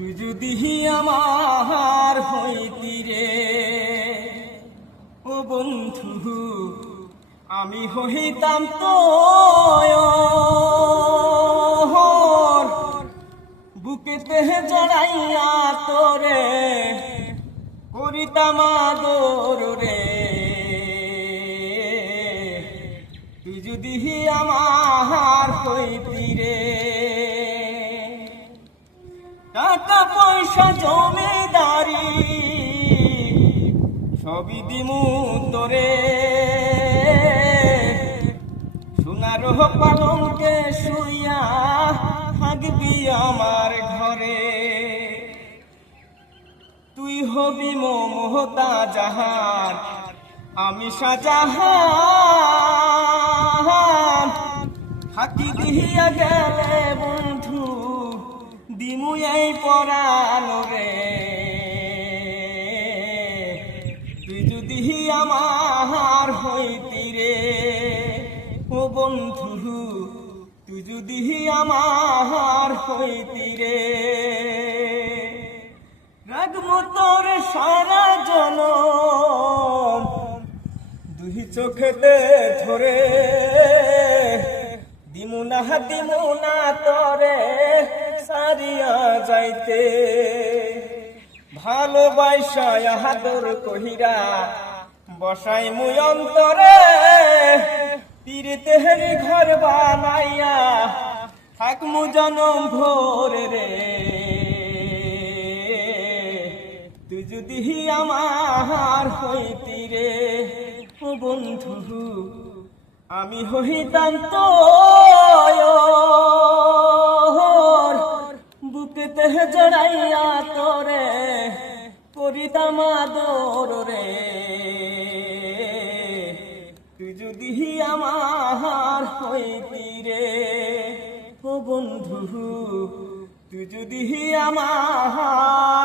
তুই যদি আমার হইতি রে ও বন্ধু, আমি হইতাম তো বুকেতে জড়াইয়া তোরে করিতাম আদর রে। তুই যদি আমার হইতি রে, টাকা পয়সা জমিদারি সবই দিমু তোরে, সোনার পালঙ্কে শুইয়া থাকবি আমার ঘরে। তুই হবি মমতা জাহান, আমি শাহজাহান, থাকি দিয়া গেলে বন্ধু দিমু এই পরাণ রে। তুই যদি আমার হইতি রে ও বন্ধু, তুই যদি আমার হইতি রে, রাগমু তোর সারা জনম দুই চোখেতে ধরে, দিমু না তরে সারিয়া যাইতে। ভালোবাসা আদর কহিরা বসাই মুই অন্তরে, পীড়িতের ঘর বানাইয়া থাকমু জনম ভোর রে। তুই যদি আমার হইতি রে ও বন্ধু, আমি হইতাম তো বুকেতে জড়াইয়া তোরে করিতাম আদর রে। তুই যদি আমার হইতি রে ও বন্ধু, তুই যদি আমার